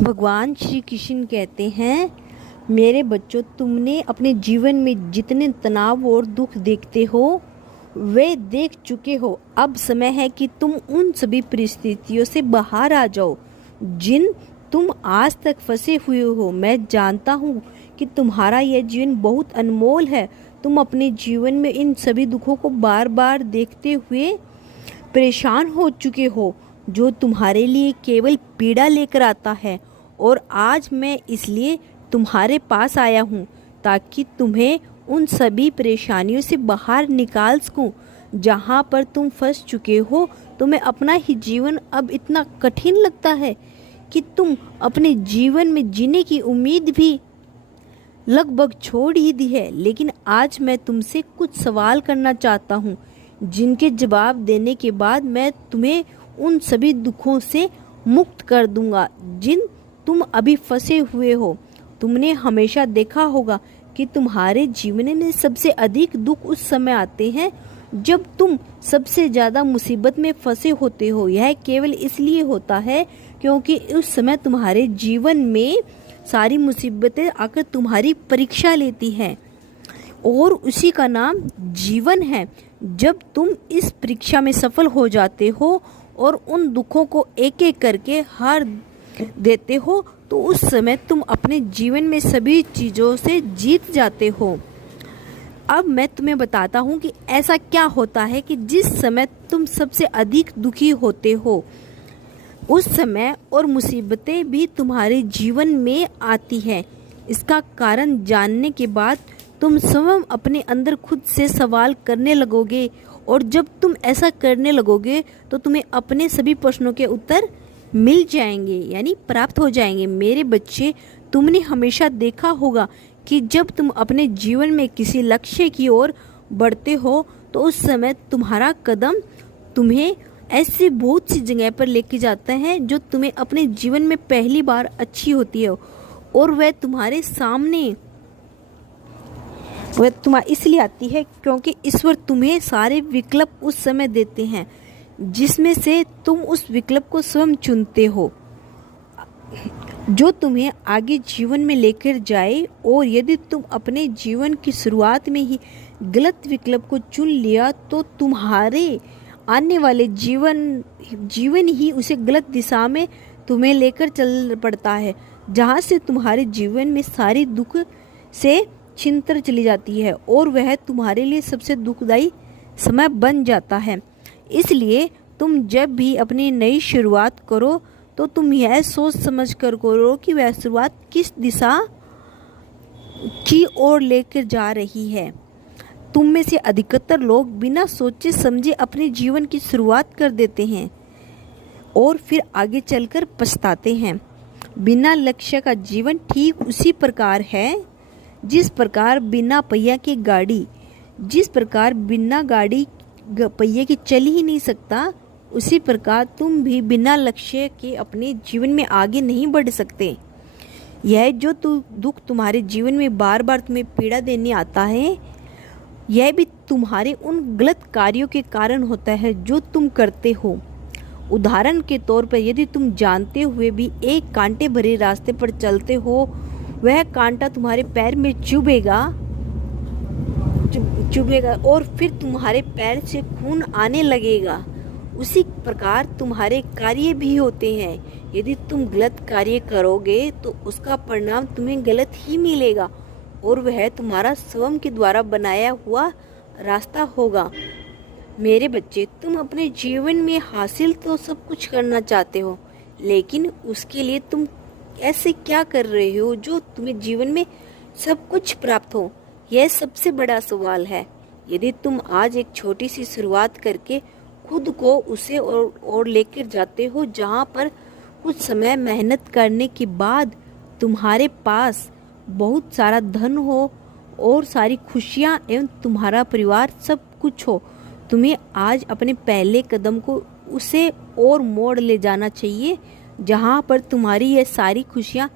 भगवान श्री कृष्ण कहते हैं, मेरे बच्चों, तुमने अपने जीवन में जितने तनाव और दुख देखते हो वे देख चुके हो। अब समय है कि तुम उन सभी परिस्थितियों से बाहर आ जाओ जिन तुम आज तक फंसे हुए हो। मैं जानता हूँ कि तुम्हारा यह जीवन बहुत अनमोल है। तुम अपने जीवन में इन सभी दुखों को बार बार देखते हुए परेशान हो चुके हो, जो तुम्हारे लिए केवल पीड़ा लेकर आता है। और आज मैं इसलिए तुम्हारे पास आया हूँ ताकि तुम्हें उन सभी परेशानियों से बाहर निकाल सकूँ जहाँ पर तुम फंस चुके हो। तुम्हें अपना ही जीवन अब इतना कठिन लगता है कि तुम अपने जीवन में जीने की उम्मीद भी लगभग छोड़ ही दी है। लेकिन आज मैं तुमसे कुछ सवाल करना चाहता हूँ, जिनके जवाब देने के बाद मैं तुम्हें उन सभी दुखों से मुक्त कर दूंगा जिन तुम अभी फंसे हुए हो। तुमने हमेशा देखा होगा कि तुम्हारे जीवन में सबसे अधिक दुख उस समय आते हैं जब तुम सबसे ज़्यादा मुसीबत में फंसे होते हो। यह केवल इसलिए होता है क्योंकि उस समय तुम्हारे जीवन में सारी मुसीबतें आकर तुम्हारी परीक्षा लेती हैं, और उसी का नाम जीवन है। जब तुम इस परीक्षा में सफल हो जाते हो और उन दुखों को एक एक करके हार देते हो, तो उस समय तुम अपने जीवन में सभी चीज़ों से जीत जाते हो। अब मैं तुम्हें बताता हूँ कि ऐसा क्या होता है कि जिस समय तुम सबसे अधिक दुखी होते हो उस समय और मुसीबतें भी तुम्हारे जीवन में आती हैं। इसका कारण जानने के बाद तुम स्वयं अपने अंदर खुद से सवाल करने लगोगे, और जब तुम ऐसा करने लगोगे तो तुम्हें अपने सभी प्रश्नों के उत्तर मिल जाएंगे, यानी प्राप्त हो जाएंगे। मेरे बच्चे, तुमने हमेशा देखा होगा कि जब तुम अपने जीवन में किसी लक्ष्य की ओर बढ़ते हो तो उस समय तुम्हारा कदम तुम्हें ऐसी बहुत सी जगह पर लेके जाता है जो तुम्हें अपने जीवन में पहली बार अच्छी होती है, और वह तुम्हारे सामने वह तुम्हारा इसलिए आती है क्योंकि ईश्वर तुम्हें सारे विकल्प उस समय देते हैं जिसमें से तुम उस विकल्प को स्वयं चुनते हो, जो तुम्हें आगे जीवन में लेकर जाए। और यदि तुम अपने जीवन की शुरुआत में ही गलत विकल्प को चुन लिया तो तुम्हारे आने वाले जीवन ही उसे गलत दिशा में तुम्हें लेकर चल पड़ता है, जहाँ से तुम्हारे जीवन में सारी दुख से छिनतर चली जाती है और वह तुम्हारे लिए सबसे दुखदायी समय बन जाता है। इसलिए तुम जब भी अपनी नई शुरुआत करो तो तुम यह सोच समझ कर करो कि वह शुरुआत किस दिशा की ओर लेकर जा रही है। तुम में से अधिकतर लोग बिना सोचे समझे अपने जीवन की शुरुआत कर देते हैं और फिर आगे चलकर पछताते हैं। बिना लक्ष्य का जीवन ठीक उसी प्रकार है जिस प्रकार बिना पहिया की गाड़ी, जिस प्रकार बिना गाड़ी पहिए के चल ही नहीं सकता, उसी प्रकार तुम भी बिना लक्ष्य के अपने जीवन में आगे नहीं बढ़ सकते। यह जो दुख तुम्हारे जीवन में बार बार तुम्हें पीड़ा देने आता है, यह भी तुम्हारे उन गलत कार्यों के कारण होता है जो तुम करते हो। उदाहरण के तौर पर, यदि तुम जानते हुए भी एक कांटे भरे रास्ते पर चलते हो, वह कांटा तुम्हारे पैर में चुभेगा और फिर तुम्हारे पैर से खून आने लगेगा। उसी प्रकार तुम्हारे कार्य भी होते हैं। यदि तुम गलत कार्य करोगे तो उसका परिणाम तुम्हें गलत ही मिलेगा, और वह तुम्हारा स्वयं के द्वारा बनाया हुआ रास्ता होगा। मेरे बच्चे, तुम अपने जीवन में हासिल तो सब कुछ करना चाहते हो, लेकिन उसके लिए तुम ऐसे क्या कर रहे हो जो तुम्हें जीवन में सब कुछ प्राप्त हो? यह सबसे बड़ा सवाल है। यदि तुम आज एक छोटी सी शुरुआत करके खुद को उसे और लेकर जाते हो जहाँ पर कुछ समय मेहनत करने के बाद तुम्हारे पास बहुत सारा धन हो और सारी खुशियाँ एवं तुम्हारा परिवार सब कुछ हो, तुम्हें आज अपने पहले कदम को उसे और मोड़ ले जाना चाहिए जहाँ पर तुम्हारी यह सारी खुशियाँ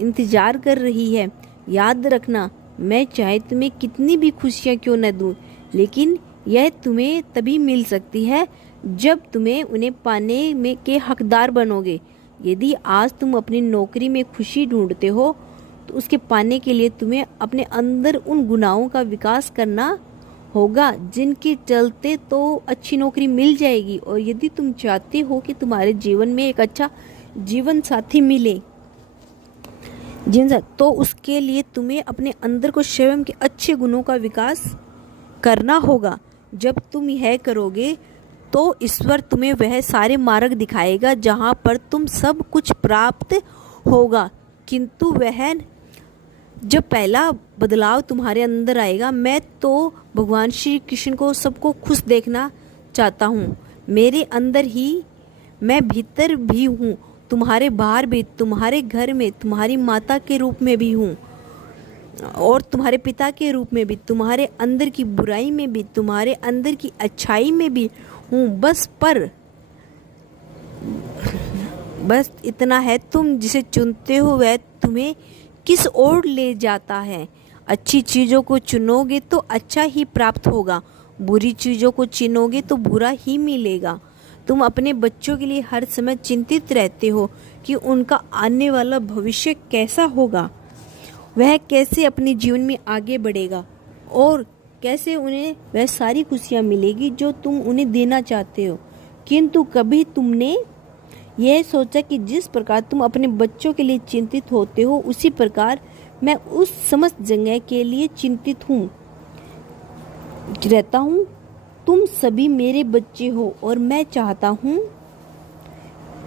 इंतज़ार कर रही है। याद रखना, मैं चाहे तुम्हें कितनी भी खुशियाँ क्यों न दूँ, लेकिन यह तुम्हें तभी मिल सकती है जब तुम्हें उन्हें पाने में के हकदार बनोगे। यदि आज तुम अपनी नौकरी में खुशी ढूंढते हो तो उसके पाने के लिए तुम्हें अपने अंदर उन गुणाओं का विकास करना होगा जिनके चलते तो अच्छी नौकरी मिल जाएगी। और यदि तुम चाहते हो कि तुम्हारे जीवन में एक अच्छा जीवन साथी मिले तो उसके लिए तुम्हें अपने अंदर को स्वयं के अच्छे गुणों का विकास करना होगा। जब तुम यह करोगे तो ईश्वर तुम्हें वह सारे मार्ग दिखाएगा जहाँ पर तुम सब कुछ प्राप्त होगा। किंतु वह जब पहला बदलाव तुम्हारे अंदर आएगा, मैं तो भगवान श्री कृष्ण को सबको खुश देखना चाहता हूँ। मेरे अंदर ही मैं भीतर भी हूँ, तुम्हारे बाहर भी, तुम्हारे घर में तुम्हारी माता के रूप में भी हूँ और तुम्हारे पिता के रूप में भी, तुम्हारे अंदर की बुराई में भी, तुम्हारे अंदर की अच्छाई में भी हूँ। बस इतना है, तुम जिसे चुनते हो वह तुम्हें किस ओर ले जाता है। अच्छी चीज़ों को चुनोगे तो अच्छा ही प्राप्त होगा, बुरी चीज़ों को चुनोगे तो बुरा ही मिलेगा। तुम अपने बच्चों के लिए हर समय चिंतित रहते हो कि उनका आने वाला भविष्य कैसा होगा, वह कैसे अपने जीवन में आगे बढ़ेगा और कैसे उन्हें वह सारी खुशियाँ मिलेगी जो तुम उन्हें देना चाहते हो। किंतु कभी तुमने यह सोचा कि जिस प्रकार तुम अपने बच्चों के लिए चिंतित होते हो उसी प्रकार मैं उस समस्त जगह के लिए चिंतित रहता हूँ। तुम सभी मेरे बच्चे हो और मैं चाहता हूँ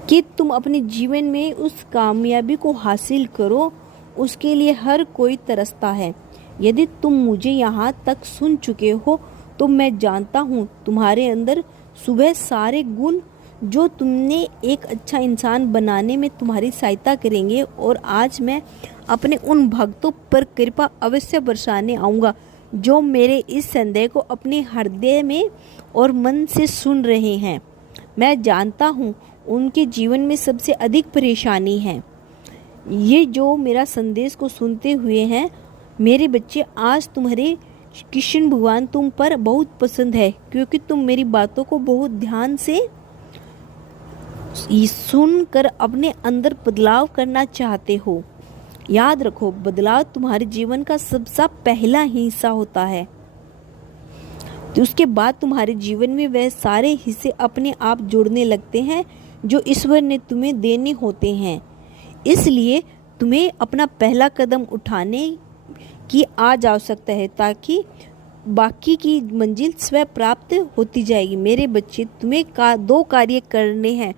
कि तुम अपने जीवन में उस कामयाबी को हासिल करो, उसके लिए हर कोई तरसता है। यदि तुम मुझे यहाँ तक सुन चुके हो तो मैं जानता हूँ तुम्हारे अंदर सुबह सारे गुण जो तुमने एक अच्छा इंसान बनाने में तुम्हारी सहायता करेंगे। और आज मैं अपने उन भक्तों पर कृपा अवश्य बरसाने आऊँगा जो मेरे इस संदेह को अपने हृदय में और मन से सुन रहे हैं। मैं जानता हूँ उनके जीवन में सबसे अधिक परेशानी है। ये जो मेरा संदेश को सुनते हुए हैं मेरे बच्चे, आज तुम्हारे कृष्ण भगवान तुम पर बहुत पसंद है क्योंकि तुम मेरी बातों को बहुत ध्यान से सुनकर अपने अंदर बदलाव करना चाहते हो। याद रखो, बदलाव तुम्हारे जीवन का सबसे पहला हिस्सा होता है, तो उसके बाद तुम्हारे जीवन में वह सारे हिस्से अपने आप जुड़ने लगते हैं जो ईश्वर ने तुम्हें देने होते हैं। इसलिए तुम्हें अपना पहला कदम उठाने की आज आवश्यकता है ताकि बाकी की मंजिल स्वयं प्राप्त होती जाएगी। मेरे बच्चे, तुम्हें दो कार्य करने हैं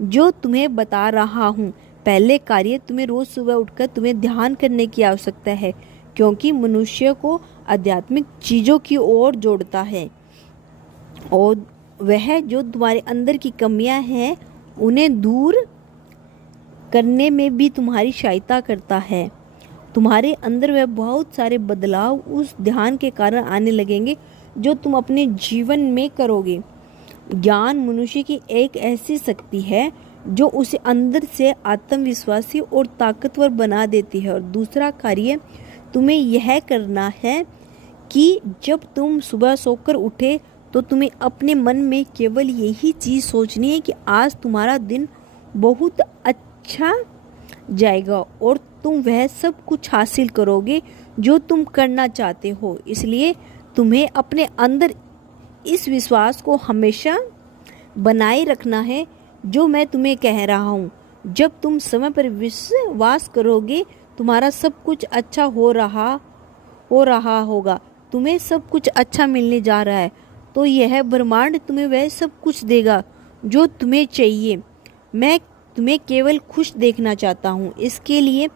जो तुम्हें बता रहा हूँ। पहले कार्य, तुम्हें रोज सुबह उठकर तुम्हें ध्यान करने की आवश्यकता है क्योंकि मनुष्य को आध्यात्मिक चीज़ों की ओर जोड़ता है और वह जो तुम्हारे अंदर की कमियां हैं उन्हें दूर करने में भी तुम्हारी सहायता करता है। तुम्हारे अंदर वह बहुत सारे बदलाव उस ध्यान के कारण आने लगेंगे जो तुम अपने जीवन में करोगे। ज्ञान मनुष्य की एक ऐसी शक्ति है जो उसे अंदर से आत्मविश्वासी और ताकतवर बना देती है। और दूसरा कार्य तुम्हें यह करना है कि जब तुम सुबह सोकर उठे तो तुम्हें अपने मन में केवल यही चीज़ सोचनी है कि आज तुम्हारा दिन बहुत अच्छा जाएगा और तुम वह सब कुछ हासिल करोगे जो तुम करना चाहते हो। इसलिए तुम्हें अपने अंदर इस विश्वास को हमेशा बनाए रखना है जो मैं तुम्हें कह रहा हूँ। जब तुम समय पर विश्वास करोगे तुम्हारा सब कुछ अच्छा हो रहा होगा, तुम्हें सब कुछ अच्छा मिलने जा रहा है, तो यह ब्रह्मांड तुम्हें वह सब कुछ देगा जो तुम्हें चाहिए। मैं तुम्हें केवल खुश देखना चाहता हूँ, इसके लिए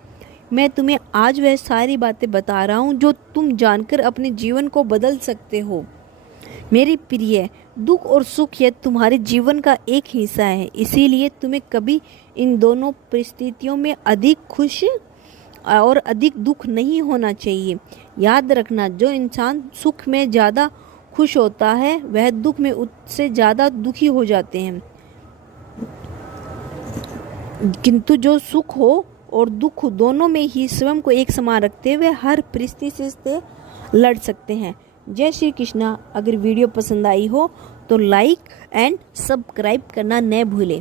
मैं तुम्हें आज वह सारी बातें बता रहा हूँ जो तुम जानकर अपने जीवन को बदल सकते हो। मेरे प्रिय, दुख और सुख यह तुम्हारे जीवन का एक हिस्सा है, इसीलिए तुम्हें कभी इन दोनों परिस्थितियों में अधिक खुश और अधिक दुख नहीं होना चाहिए। याद रखना, जो इंसान सुख में ज़्यादा खुश होता है वह दुख में उससे ज़्यादा दुखी हो जाते हैं, किंतु जो सुख हो और दुख दोनों में ही स्वयं को एक समान रखते हुए हर परिस्थिति से लड़ सकते हैं। जय श्री कृष्णा। अगर वीडियो पसंद आई हो तो लाइक एंड सब्सक्राइब करना न भूलें।